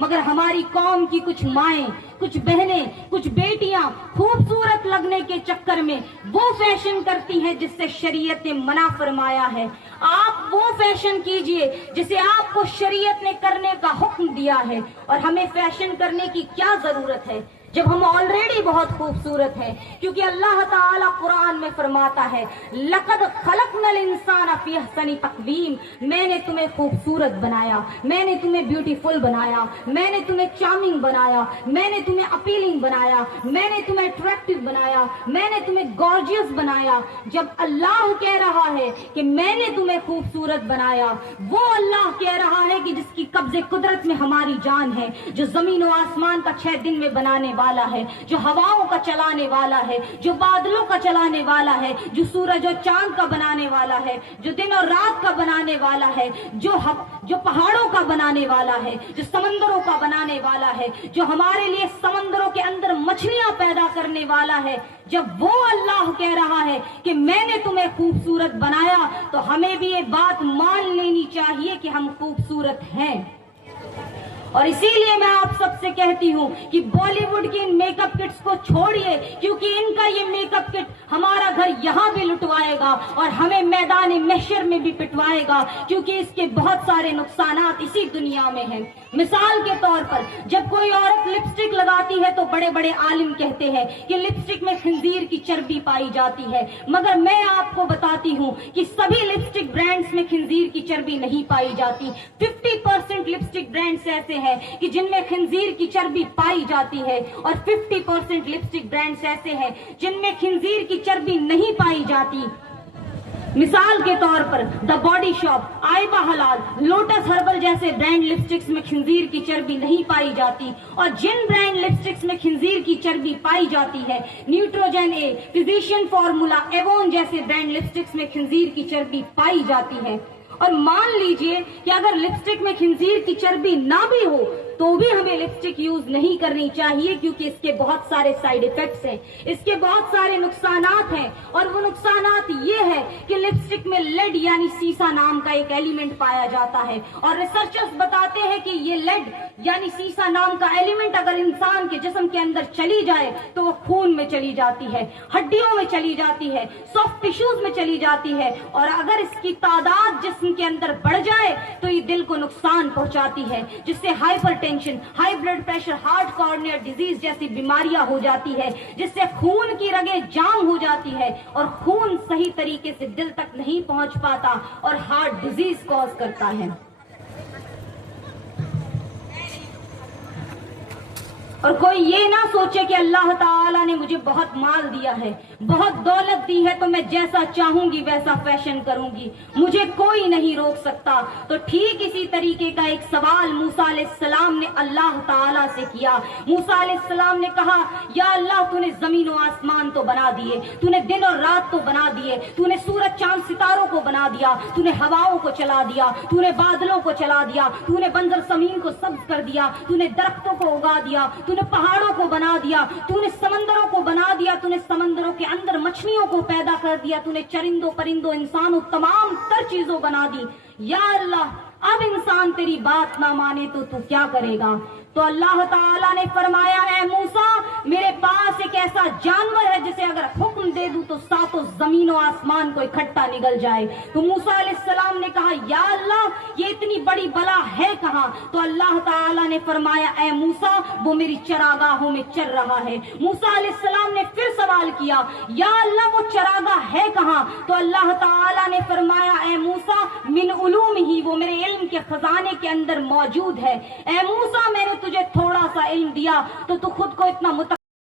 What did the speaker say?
مگر ہماری قوم کی کچھ مائیں، کچھ بہنیں، کچھ بیٹیاں خوبصورت لگنے کے چکر میں وہ فیشن کرتی ہیں جس سے شریعت نے منع فرمایا ہے۔ آپ وہ فیشن کیجئے جسے آپ کو شریعت نے کرنے کا حکم دیا ہے، اور ہمیں فیشن کرنے کی کیا ضرورت ہے جب ہم آلریڈی بہت خوبصورت ہیں؟ کیونکہ اللہ تعالیٰ قرآن میں فرماتا ہے لَقَدْ خَلَقْنَا الْإِنسَانَ فِي أَحْسَنِ تَقْوِيمٍ، میں نے تمہیں خوبصورت بنایا، میں نے تمہیں بیوٹیفل بنایا، میں نے تمہیں چارمنگ بنایا، میں نے تمہیں اپیلنگ بنایا، میں نے تمہیں اٹریکٹیو بنایا، میں نے تمہیں گارجیس بنایا۔ جب اللہ کہہ رہا ہے کہ میں نے تمہیں خوبصورت بنایا، وہ اللہ کہہ رہا ہے کہ جس کی قبض قدرت میں ہماری جان ہے، جو زمین و آسمان کا 6 دن میں بنانے والا ہے، جو ہواؤں کا چلانے والا ہے، جو بادلوں کا چلانے والا ہے، جو سورج اور چاند کا بنانے والا ہے، جو دن اور رات کا بنانے والا ہے، جو پہاڑوں کا بنانے والا ہے، جو سمندروں کا بنانے والا ہے، جو ہمارے لیے سمندروں کے اندر مچھلیاں پیدا کرنے والا ہے۔ جب وہ اللہ کہہ رہا ہے کہ میں نے تمہیں خوبصورت بنایا، تو ہمیں بھی یہ بات مان لینی چاہیے کہ ہم خوبصورت ہیں۔ اور اسی لیے میں آپ سب سے کہتی ہوں کہ بالی ووڈ کی ان میک اپ کٹس کو چھوڑیے، کیونکہ ان کا یہ میک اپ کٹ ہمارا گھر یہاں بھی لٹوائے گا اور ہمیں میدان محشر میں بھی پٹوائے گا، کیونکہ اس کے بہت سارے نقصانات اسی دنیا میں ہیں۔ مثال کے طور پر جب کوئی عورت لپسٹک لگاتی ہے تو بڑے بڑے عالم کہتے ہیں کہ لپسٹک میں خنزیر کی چربی پائی جاتی ہے، مگر میں آپ کو بتاتی ہوں کہ سبھی لپسٹک برانڈز میں خنزیر کی چربی نہیں پائی جاتی۔ 50% لپسٹک برانڈز ایسے ہیں کہ جن میں خنزیر کی چربی پائی جاتی ہے، اور 50% لپسٹک برانڈز ایسے ہیں جن میں خنزیر کی چربی نہیں پائی جاتی۔ مثال کے طور پر دا باڈی شاپ، آئبہ حلال، لوٹس ہربل جیسے برانڈ لپسٹکس میں خنزیر کی چربی نہیں پائی جاتی، اور جن برانڈ لپسٹکس میں خنزیر کی چربی پائی جاتی ہے، نیوٹروجن اے، فزیشین فارمولا، ایوون جیسے برانڈ لپسٹکس میں خنزیر کی چربی پائی جاتی ہے۔ اور مان لیجئے کہ اگر لپسٹک میں خنزیر کی چربی نہ بھی ہو تو بھی ہمیں لپسٹک یوز نہیں کرنی چاہیے، کیونکہ اس کے بہت سارے سائیڈ ایفیکٹس ہیں، اس کے بہت سارے نقصانات ہیں، اور وہ نقصانات یہ ہے کہ لپسٹک میں لیڈ یعنی سیسا نام کا ایک ایلیمنٹ پایا جاتا ہے، اور ریسرچرز بتاتے ہیں کہ یہ لیڈ یعنی سیسا نام کا ایلیمنٹ اگر انسان کے جسم کے اندر چلی جائے تو وہ خون میں چلی جاتی ہے، ہڈیوں میں چلی جاتی ہے، سافٹ ٹیشوز میں چلی جاتی ہے، اور اگر اس کی تعداد جسم کے اندر بڑھ جائے تو یہ دل کو نقصان پہنچاتی ہے، جس سے hypertension, high blood pressure, heart coronary disease جیسی بیماریاں ہو جاتی ہے، جس سے خون کی رگیں جام ہو جاتی ہے اور خون صحیح طریقے سے دل تک نہیں پہنچ پاتا اور ہارٹ ڈیزیز کاز کرتا ہے۔ اور کوئی یہ نہ سوچے کہ اللہ تعالیٰ نے مجھے بہت مال دیا ہے، بہت دولت دی ہے تو میں جیسا چاہوں گی ویسا فیشن کروں گی، مجھے کوئی نہیں روک سکتا۔ تو ٹھیک اسی طریقے کا ایک سوال موسیٰ علیہ السلام نے اللہ تعالیٰ سے کیا۔ موسیٰ علیہ السلام نے کہا یا اللہ تو نے زمین و آسمان تو بنا دیے، تو نے دن اور رات تو بنا دیے، تو نے سورج چاند ستاروں کو بنا دیا، تو نے ہواؤں کو چلا دیا، تو نے بادلوں کو چلا دیا، تو نے بنجر زمین کو سبز کر دیا، تو نے درختوں کو اگا دیا، تو نے پہاڑوں کو بنا دیا، تو نے سمندروں کو بنا دیا، تو نے سمندروں کے اندر مچھلیوں کو پیدا کر دیا، تو نے چرندوں پرندوں انسانوں تمام تر چیزوں بنا دی۔ یا اللہ اب انسان تیری بات نہ مانے تو کیا کرے گا؟ تو اللہ تعالیٰ نے فرمایا اے موسیٰ میرے پاس ایک ایسا جانور ہے جسے اگر حکم دے دوں تو ساتوں زمین و آسمان کو اکٹھا نگل جائے۔ تو موسیٰ علیہ السلام نے کہا یا اللہ یہ اتنی بڑی بلا ہے کہاں؟ تو اللہ تعالیٰ نے فرمایا اے موسیٰ وہ میری چراگاہوں میں چر رہا ہے۔ موسیٰ علیہ السلام نے پھر سوال کیا یا اللہ وہ چراگاہ ہے کہاں؟ تو اللہ تعالیٰ نے فرمایا اے موسیٰ من علوم ہی، وہ میرے علم کے خزانے کے اندر موجود ہے۔ اے موسیٰ میں نے تجھے تھوڑا سا علم دیا تو تو خود کو اتنا